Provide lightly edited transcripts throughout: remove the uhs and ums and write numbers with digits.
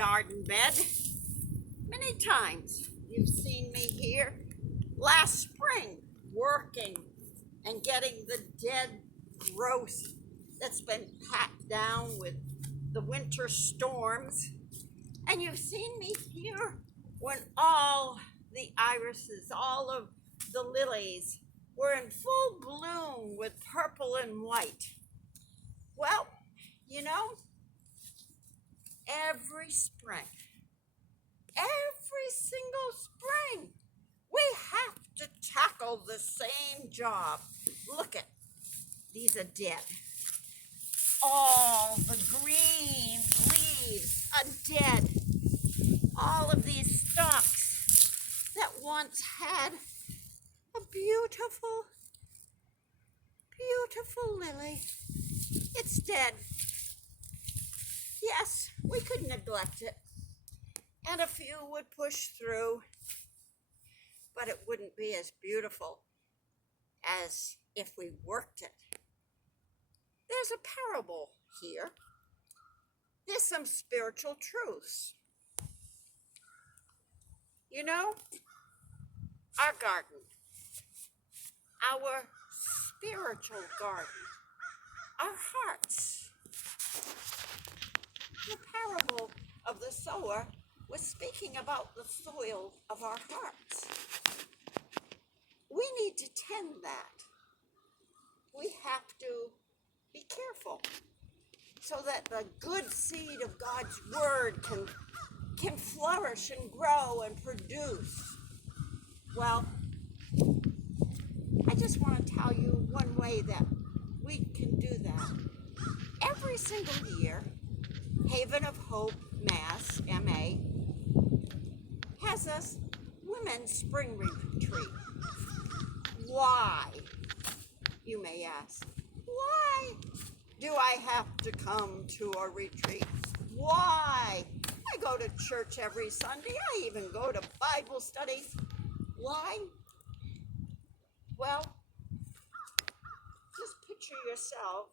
garden bed. Many times you've seen me here last spring working and getting the dead growth that's been packed down with the winter storms. And you've seen me here when all the irises, all of the lilies were in full bloom with purple and white. Well, you know, every spring, every single spring, we have to tackle the same job. Look at, these are dead. All the green leaves are dead. All of these stalks that once had a beautiful, beautiful lily, it's dead. Yes, we could neglect it, and a few would push through, but it wouldn't be as beautiful as if we worked it. There's a parable here. There's some spiritual truths. You know, our garden, our spiritual garden, our hearts. The parable of the sower was speaking about the soil of our hearts. We need to tend that. We have to be careful so that the good seed of God's word can flourish and grow and produce. Well, I just want to tell you one way that we can do that. Every single year, Haven of Hope Mass, MA, has a women's spring retreat. Why, you may ask? Why do I have to come to a retreat? Why? I go to church every Sunday. I even go to Bible studies. Why? Well, just picture yourself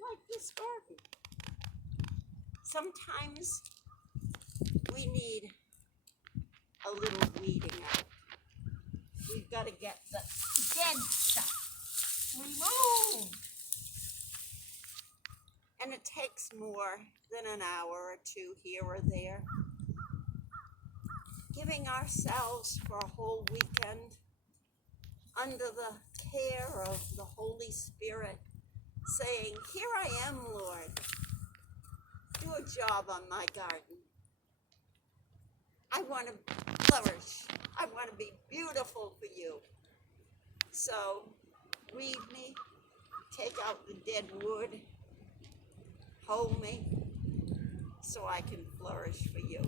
like this garden. Sometimes we need a little weeding out. We've got to get the dead stuff removed. And it takes more than an hour or two here or there. Giving ourselves for a whole weekend under the care of the Holy Spirit, saying, "Here I am, Lord. Do a job on my garden. I want to flourish. I want to be beautiful for you. So weed me, take out the dead wood, hoe me, so I can flourish for you.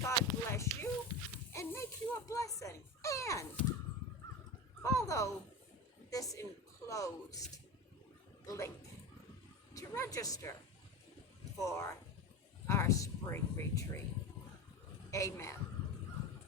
God bless you and make you a blessing." And follow this enclosed link to register for our spring retreat. Amen.